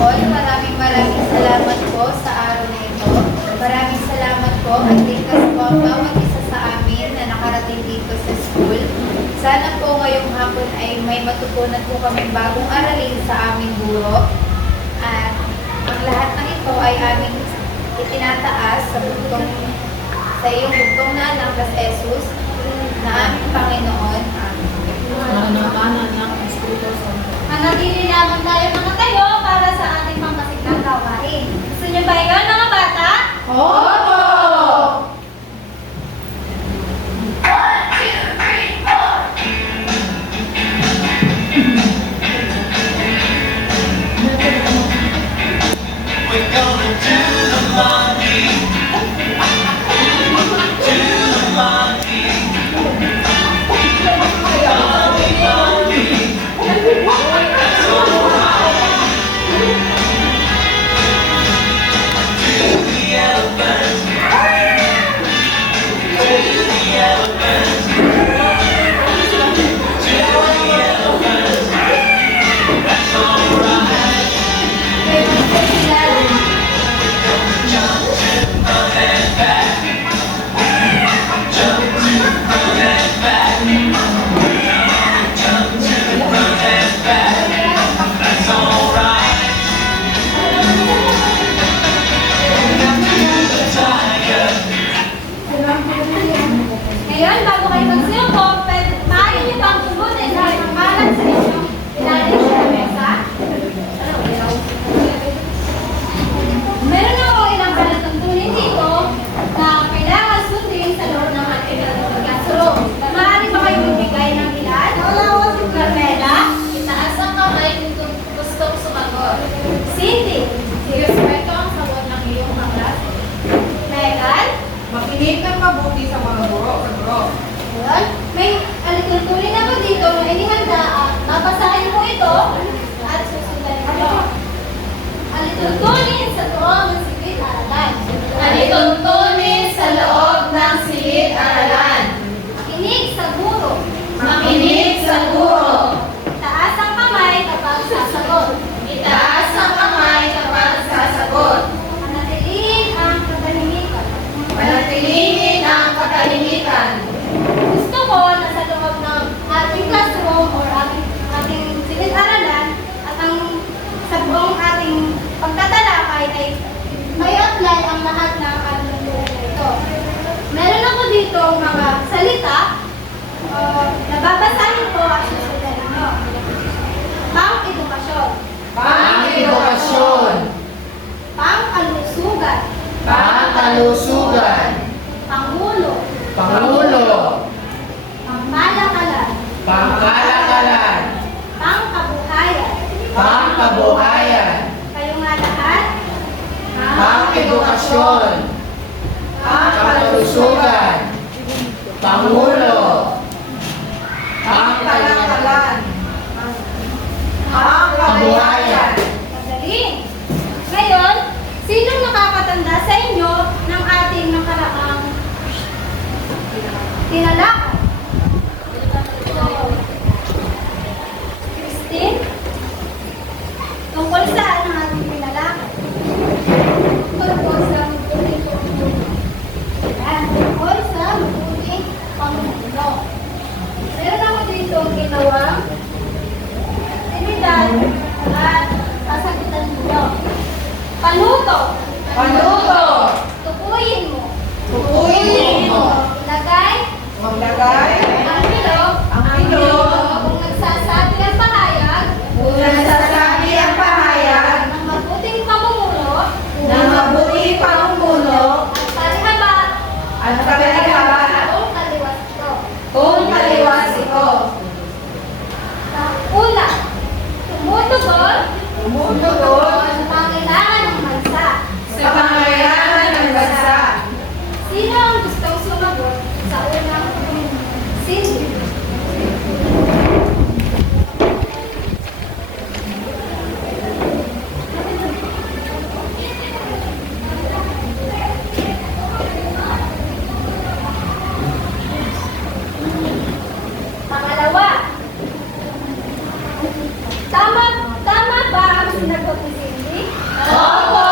Panginoon, maraming salamat po sa araw na ito. Maraming salamat po at ligtas po ang bawat isa sa amin na nakarating dito sa school. Sana po ngayong hapon ay may matutunan po kami bagong aralin sa aming guro. At ang lahat ng ito ay aming itinataas sa iyong bugtong na anak na Jesus na aming Panginoon. Manatili lamang tayo mga kayo para sa ating pangkasiklang gawain. Gusto niyo ba yun mga bata? Opo! Ngayon, bago kayo magsiyoko, maaari niyo pang tumunin dahil ang kalat sa inyo. Ilalim sa mesa. Meron ako ilang palatuntunin dito na kailangan sundin sa loob ng ating classroom. Maaari ba kayo magbigay ng ilan? Carmela, itaas ang kamay kung gustong sumagot. Cindy, Irespeto ang sagot ng iyong kaklase. Megan, Makinig ng mabuti sa mga guro. Yun. May alituntunin ako dito na inihanda at babasahin mo ito at susundan mo. Alituntunin sa loob ng silid-aralan. Alituntunin sa loob ng silid-aralan. Makinig sa guro. Makinig sa guro. Itaas ang kamay kapag sasagot. Itaas ang kamay kapag sasagot. Manatilihin ang katahimikan. Panatilihin ang katahimikan. Gusto ko na sa loob ng ating classroom or ating silid-aralan at ang sa buong ating pagtatalakay ay may outline ang lahat ng ating tulad na ito. Meron ako dito mga salita na babasahin ko at susundan nyo. Pang-edukasyon, Pang-edukasyon, pang-kalusugan, pangkalusugan, pangulo, pangulo, pangmalakalan, pangkalakalan, pangkabuhayan. pangkabuhayan, Kayo nga lahat, pang-edukasyon, pangkalusugan, pangulo, pangkalakalan, pangkabuhayan. magaling. Ngayon, sinong nakakatanda sa inyo ng ating nakaraang tinalakay? Christine? Tungkol saan ang ating tinalakay? Tungkol sa mabuting pamumuno. Meron ako dito ginawang aktibidad at sasagutan mo. Panuto. Panuto, Tukuyin mo. tukuyin mo, Ilagay maglagay, ang bilog. ang bilog, Kung nagsasabi ang pahayag kung nasasabi ang pahayag, ng mabuting pamumuno ng mabuti pamumuno, at parihaba at kapalaga, kung kaliwas ito. kung kaliwas ito, Una, tumutugon tumutugon sa pangailangan ng bansa. sa pangailangan ng bansa. Sino ang gustong sumagot sa unang Cindy? Pangalawa, tama ba ang sinagot ni Cindy? Opo!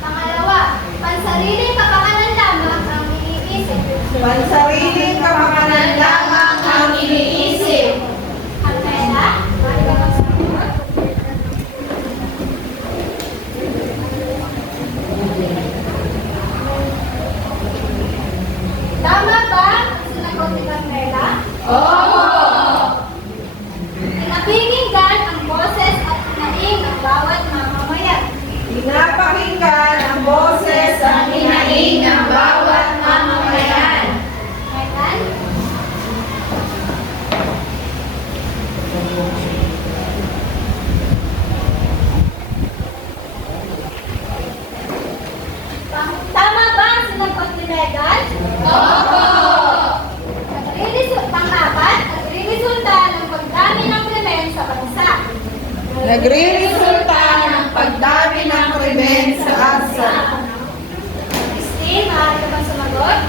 Pangalawa, pansariling kapakanan lamang ang iniisip. Pansariling kapakanan lamang ang iniisip. Carmela, maaari ka magsagot? Tama ba ang sinagot ni Carmela? Opo! Pinapakinggan ang boses at hinaing ng bawat mamamayan. Pinapakinggan ang boses at hinaing ng bawat mamamayan. Ayan. Tama ba ang sinagot ni Megan? Opo! Pang-apat, nagre-resulta ng pagdami ng krimen sa bansa. Nagre-resulta ng pagdami ng krimen sa bansa. Christine, maaari ka bang sumagot?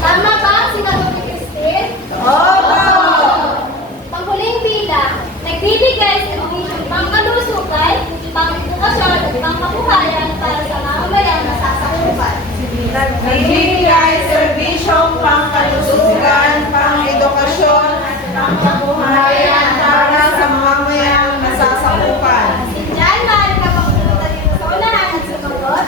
Tama ba ang sinagot ni Christine? Opo! Panghuling bilang, nagbibigay sa serbisyong pangkalusugan, pang-edukasyon at pangkabuhayan para sa mamamayan na sasakupan. Nagbibigay serbisyong pangkalusugan, pang-edukasyon at pangkabuhayan para sa mamamayang nasasakupan. Diyan, maaari ka bang pumunta dito sa unahan at sumagot?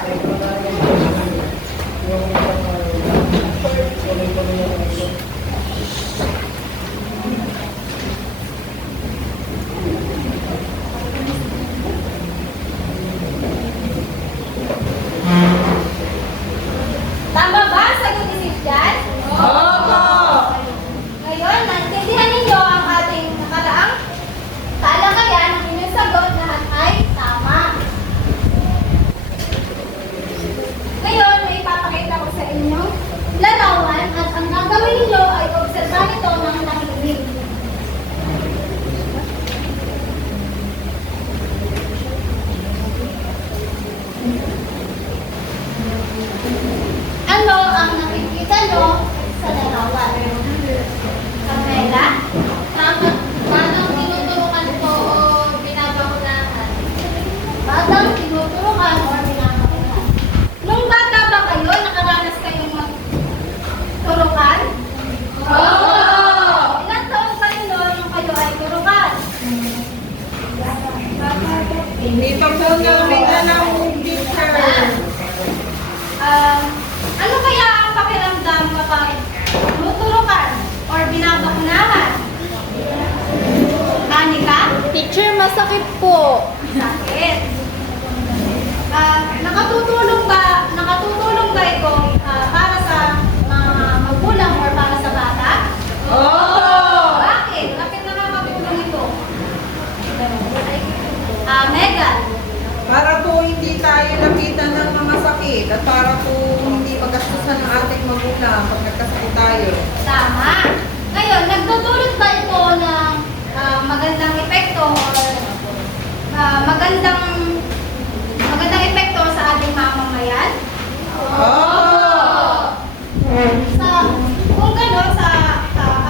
Tama ba ang sagot ni Cynthia? Opo! Ngayon, naintindihan ninyo ang ating nakaraang talakayan. Ang inyong sagot lahat ay tama. Ngayon, may ipapakita ko sa inyo larawan at ang gagawin ninyo ay obserbahan ito ng nakikinig. Ano ang nakikita nyo sa larawan? Carmela? Batang tinuturukan po o binabakunahan? Batang tinuturukan o binabakunahan? Nung bata ba kayo, nakaranas kayong magturukan? Opo! Ilang taon kayo noon nung kayo ay turukan? Hindi pa po namin alam yung teacher. Ano kaya ang pakiramdam kapag tinuturukan or binabakunahan? Anika? Teacher, masakit po. Sakit. Nakatutulong ba ito para sa mga magulang or para sa bata? Opo! Bakit? Bakit nakakatulong ito? Megan. Para po hindi tayo nakita ng mga sakit at para po hindi magastusan ng ating magulang pag nagkasakit tayo. Tama. Ngayon, nagdudulot ba ito ng magandang epekto or magandang epekto sa ating mamamayan? Opo! Kung gano'n, sa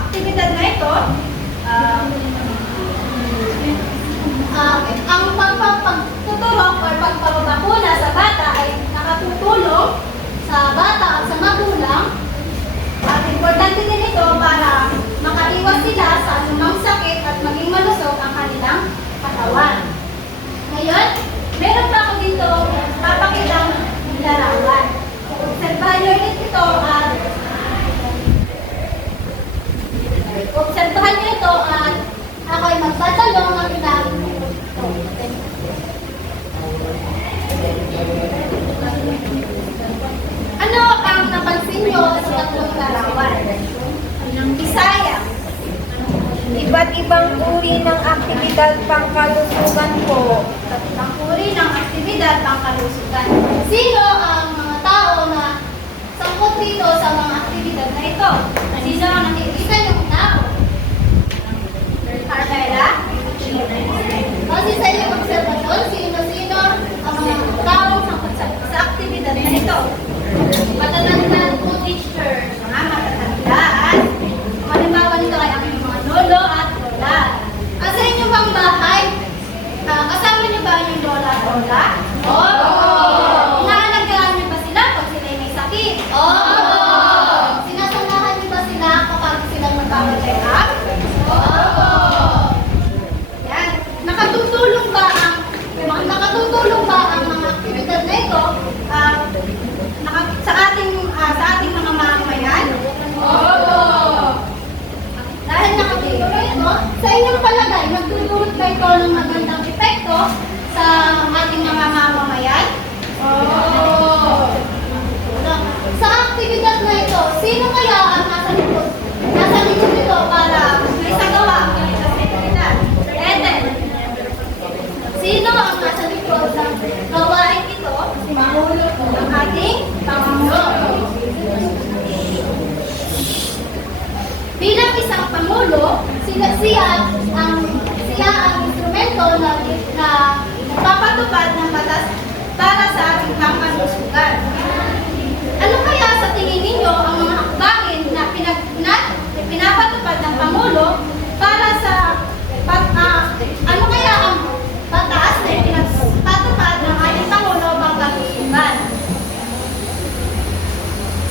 aktibidad na ito, ang pagtuturo or pagpapabakuna sa bata ay nakatutulong sa bata at sa magulang. At importante din ito para makaiwas sila sa anumang sakit at maging malusog ang kanilang katawan. Ngayon, meron pa ako dito papakitang larawan. Obserbahan nyo ulit ito at ako ay magtatanong ng ilang ano ang napansin nyo sa tatlong larawan? Bisaya. Iba't ibang uri ng aktibidad pangkalusugan po. Ang uri ng aktibidad pangkalusugan. Sino ang mga tao na sangkot dito sa mga aktibidad na ito? Sino ang nakikita niyong tao? Carmela? O si Sayo Sa inyong palagay, magdudulot ba ito ng magandang epekto sa ating mga mamamayan? Sa aktibidad na ito, sino kaya ang nasa likod? Nasa likod nito para may sagawa ang ganitong aktibidad? Eden. Sino ang nasa likod ng gawain ito? Si Pangulo ng ating Pangulo. Bilang isang Pangulo, siya ang instrumento na nagpapatupad ng batas para sa ating pangkalusugan. Ano kaya sa tingin ninyo ang mga hakbangin na pinapatupad ng Pangulo para sa ano kaya ang batas na pinapatupad ng ating Pangulo pangkalusugan?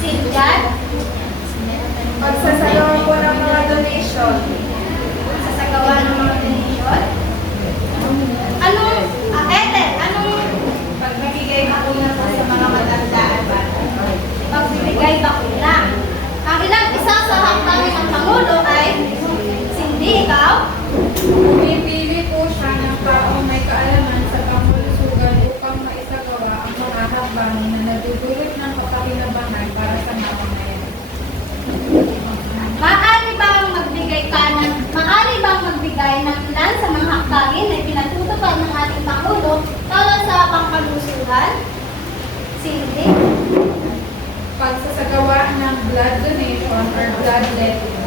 Siljan? Pagsasagawa po ng mga donation. Pagsasagawa ng mga donation? Pagbibigay bakuna po sa mga matanda at bata. Pagbibigay bakuna. Ang ilang isa sa hakbangin ng Pangulo ay Cindy, ikaw? Pumipili po siya ng taong may kaalaman sa pangkalusugan upang maisagawa ang mga hakbangin na nagdudulot ng kapakinabangan para sa mamamayan. Maaari bang magbigay ng ilan sa mga hakbangin na pinatutupad ng ating Pangulo para sa pangkalusugan? Cindy? Pagsasagawa ng blood donation or blood letting.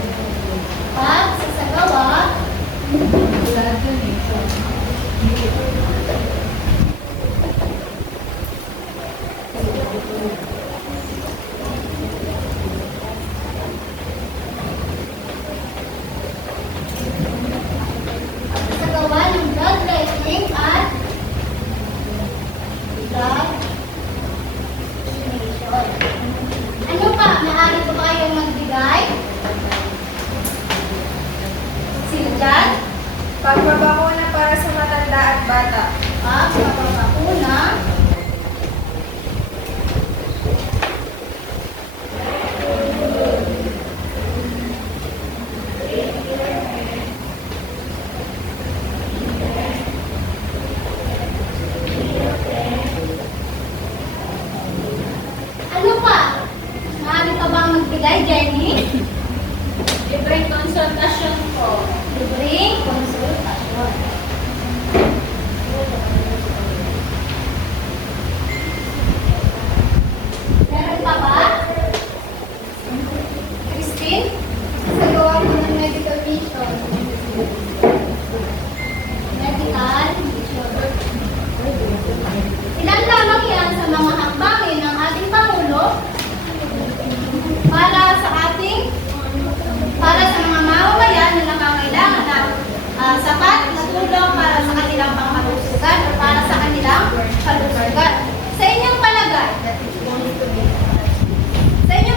Pagsasagawa Blood donation. Pagsasagawa ng blood letting at blood donation. Ano pa? Maaari po kayong magbigay? Siljan? Pagbabakuna para sa matanda at bata. Pagpapakuna. Ano pa? Maaari ka bang magbigay, Jenny? Libreng konsultasyon po. Libreng konsultasyon. Meron pa ba? Christine? Sa gawa po ng medical mission. Medical mission. Ilan lamang yan sa mga hakbangin ng ating Pangulo para sa mga mamamayan na nangangailangan ng sapat na tulong para sa kanilang pangkalusugan o para sa kanilang kalusugan. Sa inyong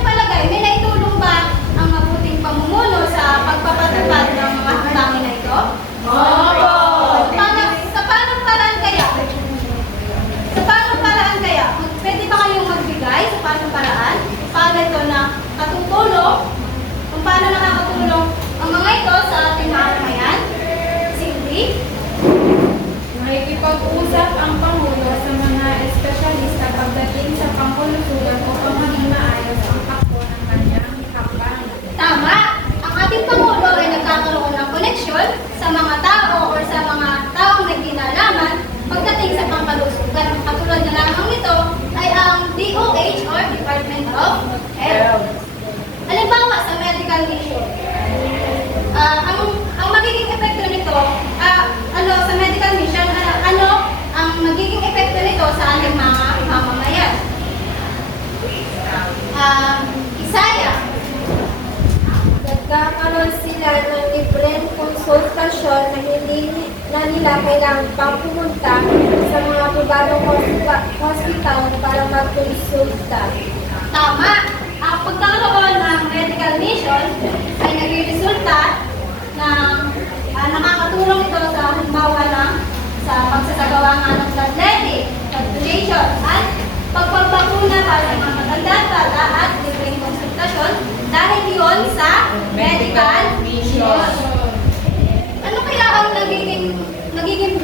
palagay, may naitulong ba ang mabuting pamumuno sa pagpapatupad ng mga hakbangin na ito? Opo! Sa paanong paraan kaya? Pwede ba kayong magbigay sa paanong paraan? Paano ito na katutulong? Kung paano nakakatulong ang mga ito sa ating mamamayan? Cindy? Makikipag-usap ang Pangulo sa mga espesyalista pagdating sa pangkalusugan upang maging maayos ang takbo ng kanyang hakbang. Tama! Ang ating Pangulo ay nagkakaroon ng koneksyon sa mga tao o sa mga taong nagkinalaman pagdating sa pangkalusugan. Ang katulad na lamang nito ay ang DOH or Department of Health. Halimbawa sa medical mission, ang magiging epekto nito, sa medical mission, ano ang magiging epekto nito sa ating mga mamamayan? Isaya. Nagkakaroon sila ng libreng konsultasyon na hindi na nila kailangang pang pumunta sa mga pribadong hospital para magkonsulta. Tama! Ang pagkakaroon ng medical mission ay nagre-resulta na nakakatulong ito sa halimbawa lang sa pagsasagawa nga ng blood letting, blood donation, at pagpapakuna para sa mga matanda at bata at libreng konsultasyon dahil yun sa medical mission.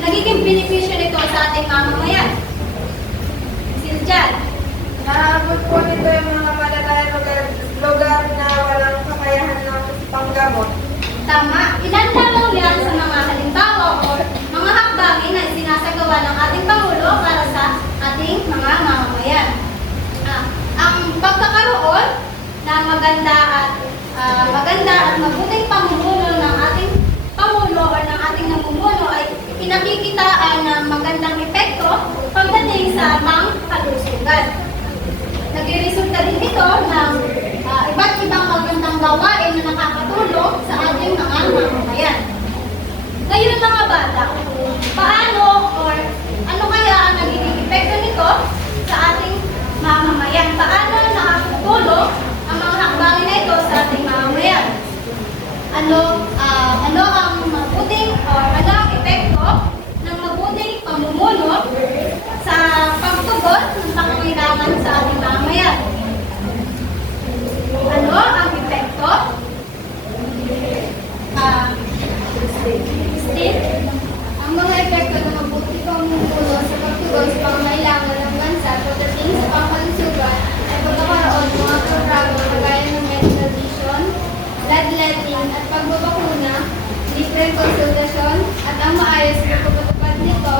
nagiging benepisyo nito sa ating mamamayan? Sino dyan? Naabot po nito yung mga malalayang lugar na walang kakayahan ng panggamot. Tama. Ilan lamang yan sa mga halimbawa o mga hakbangin na sinasagawa ng ating Pangulo para sa ating mga mamamayan. Ang pagkakaroon ng maganda at mabuting pamumuno ng ating Pangulo o ng ating namumuno ay pinakikitaan ng magandang epekto pagdating sa pangkalusugan. Nagresulta din ito ng iba't ibang magandang gawain na nakakatulong sa ating mga mamamayan. Ngayon mga bata, paano or ano kaya ang nagiging epekto nito sa ating mamamayan? Paano nakakatulong ang mga hakbangin na ito sa ating mamamayan? Ano ang mabuting or ano ang epekto ng mabuting pamumuno sa pagtugon ng pangangailangan sa ating mamamayan? Ano ang epekto? Steve? Ang mga epekto ng mabuti pamumuno sa pagtugon sa pangangailangan ng bansa pagdating sa pangkalusugan ay pagkakaroon ng mga programa kagaya ng medical vision, bloodletting at pagbabakuna, libreng konsultasyon at ang maayos na pagpatupad nito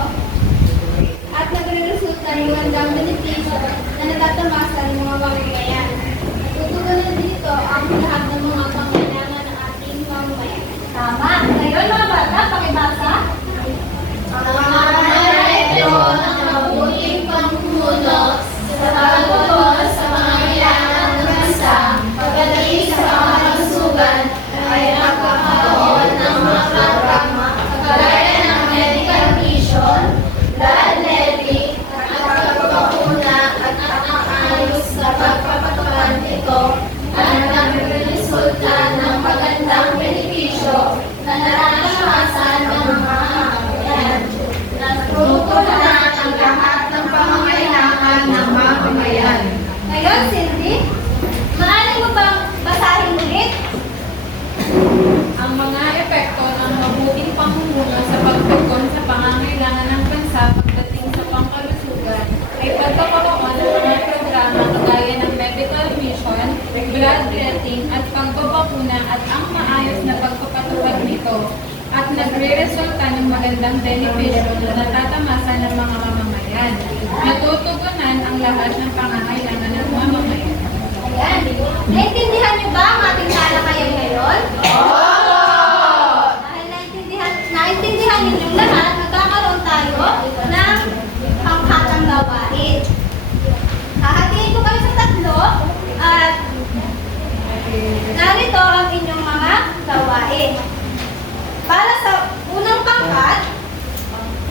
at nagre-resulta ng magandang benepisyo na natatamasa ng mga mamamayan. Tutugunan din ito ang lahat ng mga pangangailangan ng ating mamamayan. Tama. Ngayon mga bata, pakibasa. Ang mga epekto ng mabuting pamumuno sa pagtugon sa pangangailangan ng bansa pagdating sa pangkalusugan ay pagkakaroon ng mga programa kagaya ng medical vision, bloodletting at pagbabakuna at ang ayos na pagpapatupad nito at nagre-resulta ng magandang benepisyo na naranasan ng mga mamamayan. Natutunan ang lahat ng pangangailangan ng mamamayan. Ngayon, Cindy, maaari mo bang basahin ulit? Ang mga epekto ng mabuting pamumuno sa pagtugon sa pangangailangan ng bansa pagdating sa pangkalusugan ay pagkakaroon ng mga programa kagaya ng medical vision, bloodletting at pagbabakuna at ang maayos na pagpapatupad nito at nagre-resulta ng magandang benepisyo na natatamasa ng mga mamamayan. Natutugunan ang lahat ng pangangailangan ng mamamayan. Ayan. Naintindihan niyo ba ang ating talakayan ngayon? Dahil naintindihan ninyong lahat, nagkakaroon tayo ng pangkatang gawain. Hahatiin ko kayo sa tatlo at narito ang inyong mga gawain. Para sa unang pangkat,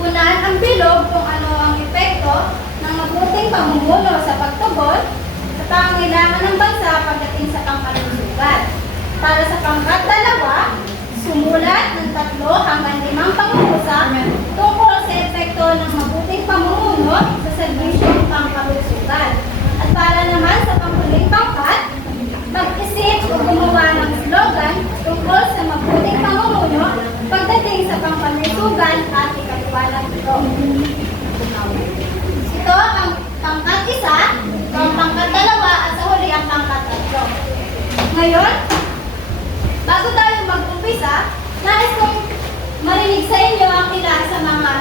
unahan ang bilog kung ano ang epekto ng mabuting pamumuno sa pagtugon sa pangangailangan ng bansa pagdating sa pangkalusugan. Para sa pangkat dalawa, sumulat ng 3 hanggang 5 pangungusap tungkol sa epekto ng mabuting pamumuno sa serbisyong pangkalusugan. At para naman sa panghuling pangkat, mag-isip o gumawa ng slogan tungkol sa mabuting pamumuno pagdating sa pangkalusugan at ikaliwanag ito. Ito ang pangkat 1, ang pangkat 2 at sa huli ang pangkat 3. Ngayon, bago tayo mag-umpisa, nais kong marinig sa inyo ang ilan sa mga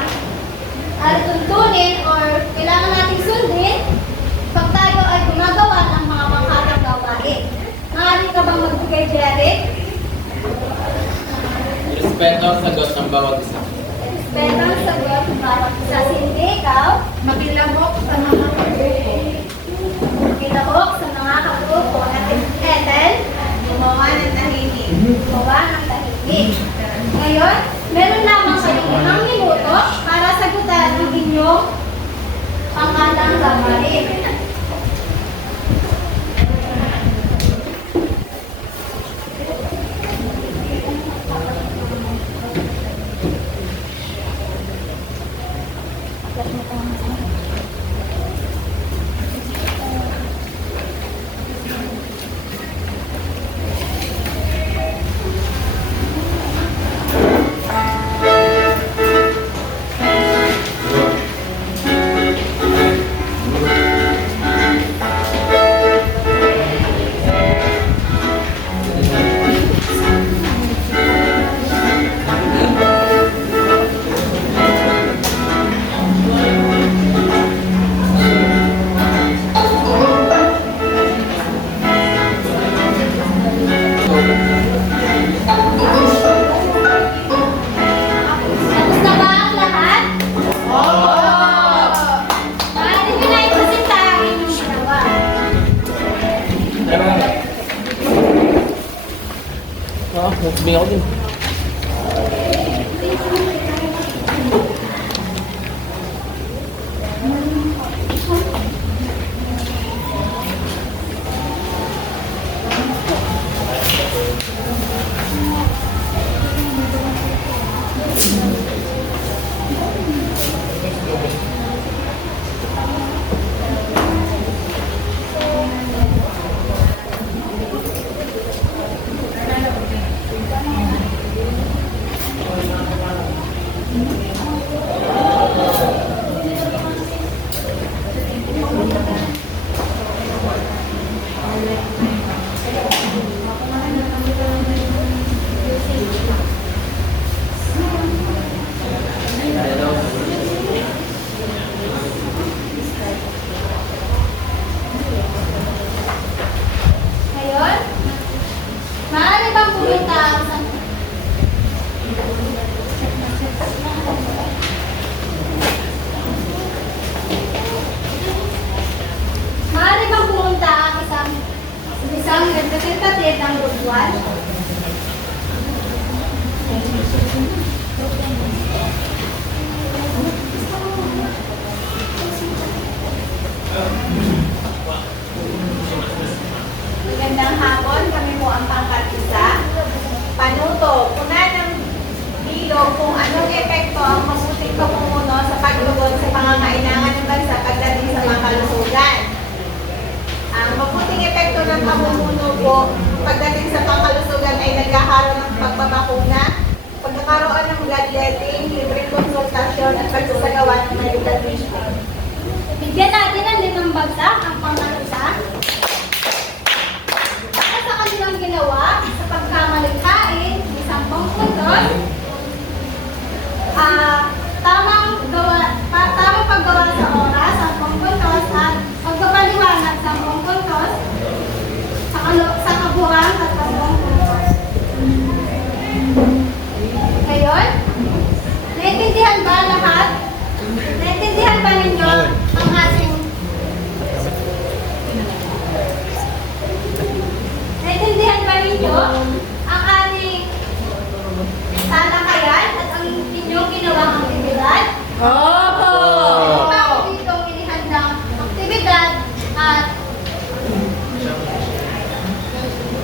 tuntunin or kailangan nating sundin pag tayo ay gumagawa ng mga pangkatang gawain. Maaari ka bang magbigay, Jerry? Respeto ang sagot ng bawat isa. Respeto ang sagot ng bawat isa. Cindy, ikaw? Makilahok sa mga kagrupo. Kilahok sa mga kagrupo. At Ethel? Gumawa ng tahimik. Gumawa ng tahimik. Ngayon, meron lamang kayong 5 minuto para sagutan ang inyong pangkatang gawain. Tingin ako din. Ngayon, maaari bang pumunta sa... Maaari bang pumunta ang isang representative ng Group 1? Magandang hapon, kami po ang pangkat-isa. Panuto, una ng bilog kung anong epekto ang mabuting pamumuno sa paglugon sa pangangailangan ng bansa pagdating sa mga kalusugan. Ang mabuting epekto ng pamumuno po pagdating sa pangkalusugan ay nagkakaroon ng pagbabakuna, pagkakaroon ng bloodletting, libreng konsultasyon at pagsasagawa ng medical treatment. Bigyan natin ang 5 bagsak ang pangkalusa sa kanilang ginawa sa pagkamalikhain ng 10 puntos, tamang paggawa sa oras 10 puntos at pagpapaliwanag 10 puntos sa kabuuan at 10 puntos. Ngayon, naintindihan ba lahat? Naintindihan ba ninyo ang ating Naintindihan ba ninyo ang ating talakayan at ang inyong ginawang aktibidad? Opo! Ano ba ang itong inihandang aktibidad at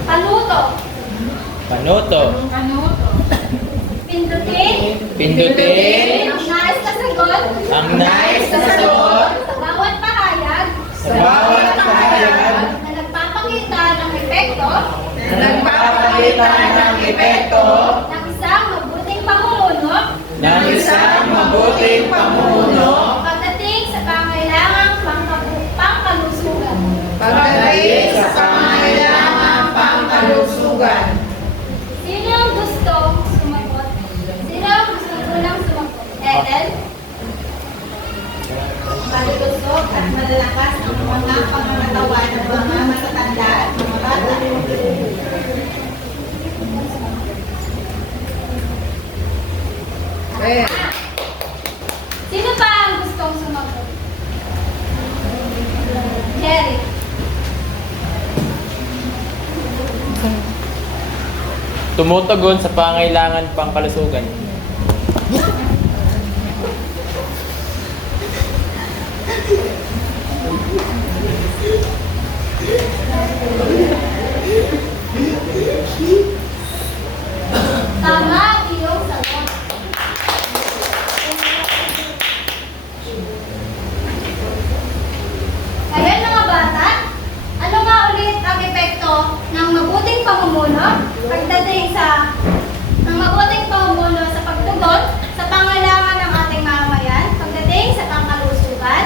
panuto? Panuto. Pindutin Pindutin. ang nais na sagot Ang nais na sagot sa bawat pahayag sa bawat pahayag na nagpapakita ng epekto na nagpapakita ng epekto ng isang mabuting pamumuno ng isang mabuting pamumuno pagdating sa pangailangang pangkalusugan. pagdating sa pangangailangan pangkalusugan. Sino ang gustong sumagot? Sino ang gustong unang sumagot? Eden? Malulusog at malalakas ang mga pangangatawa ng mga matatanda at mga bata. Sino pa ang gustong sumagot? Jerry? Tumutugon sa pangailangan pangkalusugan. Tama ang iyong sagot. Ngayon mga bata, ano nga ulit ang epekto ng mabuting pamumuno pagdating sa pagtugon sa pangailangan ng ating mamamayan pagdating sa pangkalusugan?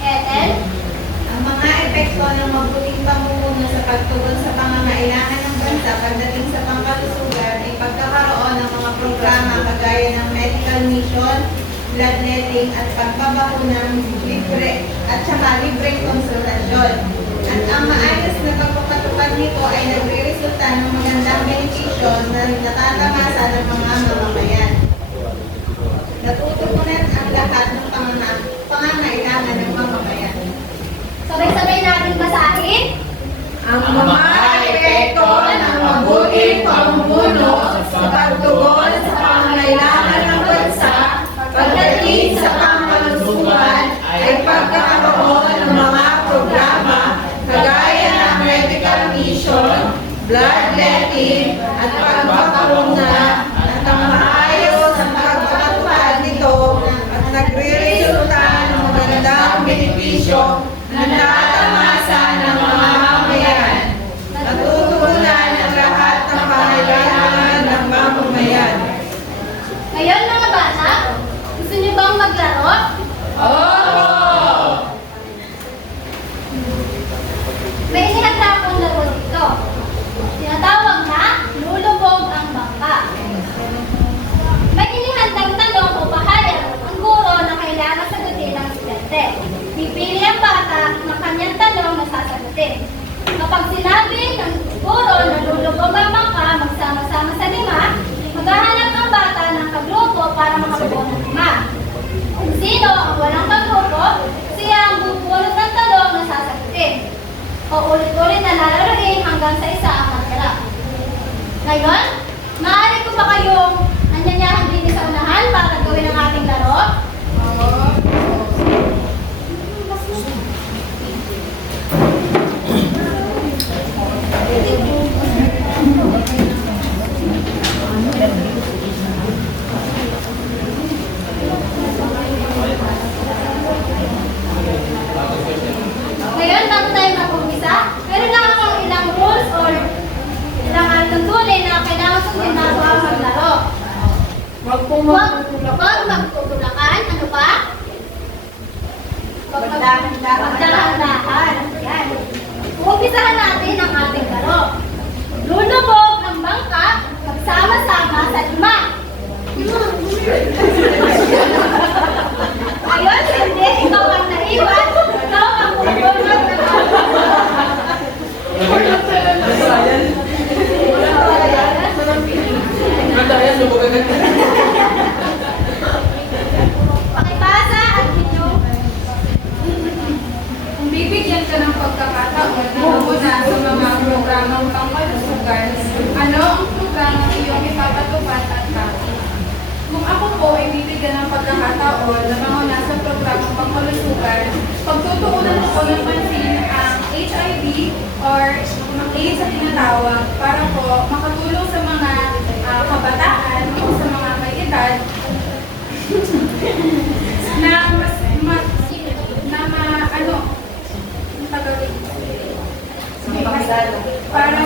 Ethel? Ang mga epekto ng mabuting pamumuno sa pagtugon sa pangangailangan ng bansa pagdating sa pangkalusugan ay pagkakaroon ng mga programa kagaya ng medical mission, bloodletting at pagbabakunang libre at saka libreng konsultasyon. At ang maayos na pagpapatupad nito ay nagre-resulta ng magandang benepisyo na natatamasa ng mga mamamayan. Natutugunan ang lahat ng pangangailangan ng mamamayan. Sabay-sabay natin basahin. Ang mga epekto ng mabuting pamumuno niyo bang maglaro? May inihanda akong laro dito. Tinatawag na lulubog ang bangka. May inihandang tanong o pahayag ang guro na kailangan sagutin ng estudyante. Pipili ang bata na kanyang tanong na sasagutin. Kapag sinabi ng guro na lulubog ang bangka magsama-sama sa 5, maghahanap ang bata ng kagrupo para makabuo ng 5. Kung sino ang walang kagrupo, siya ang bubulot ng tanong na sasagutin. O ulit-ulit na lalaroin hanggang sa isa ang matira. Ngayon, maaari ko ba kayong anyanyahan din sa unahan para gawin ang ating laro? Ngayon, bago tayo mag-umpisa, meron lang akong ilang rules or ilang tuntunin na kailangan sundin bago ako maglaro. Huwag magtutulakan. Ano pa? Magdahan-dahan. Yan. Umpisahan natin ang ating laro. Lulubog ang bangka magsama-sama sa 5. Ayun, hindi. Ikaw ang naiwan. Ikaw ang bubulot ng pakipasa at inyong Kung bibigyan ka ng pagkakataon na muna sa mga programang pangkalusugan, ano ang programang iyong ipapatupad at bakit? Kung ako po ay bibigyan ng pagkakataon na mga sa programang pangkalusugan, pagtutuunan ko ng pansin ang HIV or ang AIDS sa tinatawag para po makatulong sa mga kabataan o sa mga may edad para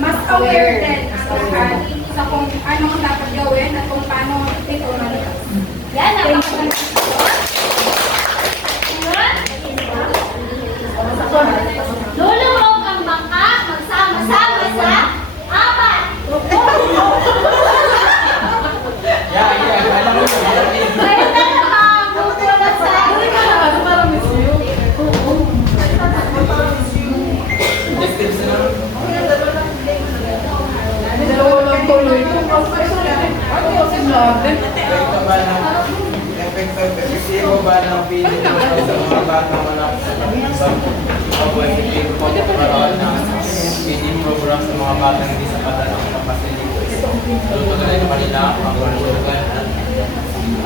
mas aware din ang lahat sa kung anong dapat gawin at kung paano ito manikas. yan, napakaganda. Lulubog ang bangka magsama-sama sa 4. Ngayon na naman, bubulot sa Epektibo ba ng feeding sa mga batang wala sa pag-ibang? O epektibo po pagkakaroon ng feeding program sa mga batang hindi sa ng kapasilitos. Tutugunan ng kanila ang pangkalusugan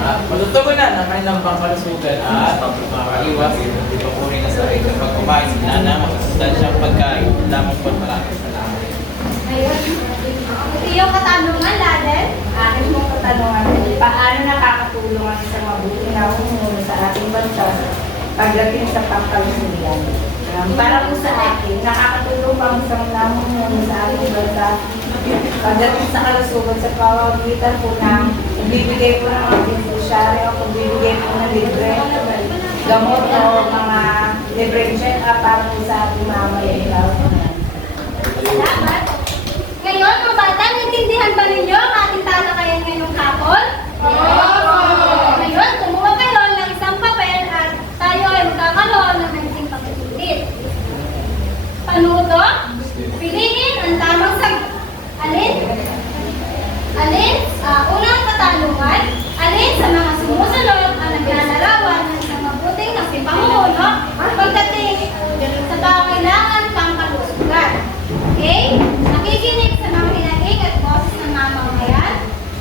at matutugunan ang kanilang pangkalusugan at makaiwas ito po rin na sa ito kapag kumain sila na masustansyang pagkain lamang po maraming salamat. Ngayon, ito yung katanungan, Laden. Akin pong katanungan, paano nakakatulong ang isang mabuting namumuno sa ating bansa pagdating sa pangkalusugan? Para po sa akin, nakakatulong pa ang isang namumuno sa ating bansa pagdating sa kalusugan sa pamamagitan po ng pagbibigay po ng mga beneficiary o pagbibigay po ng libre gamot o mga libre check-up para po sa ating mga mayayaw. Salamat. Ngayon, mga bata, naintindihan ba ninyo ang ating talakayan ngayong hapon? Ngayon, kumuha kayo ng isang papel at tayo ay magkakaroon ng magiging pagsusulit. Panuto, piliin ang tamang sagot. Unang katanungan, alin sa mga sumusunod ang naglalarawan ng isang mabuting pamumuno pagdating sa pangailangan pangkalusugan? A. Nakikinig sa mga hinaing at boses ng mamamayan. B.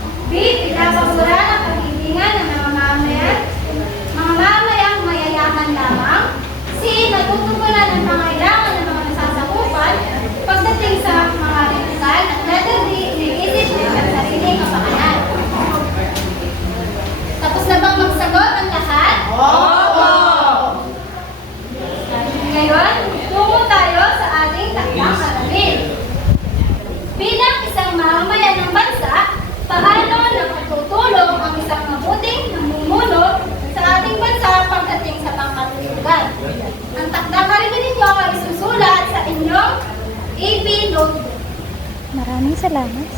salamat.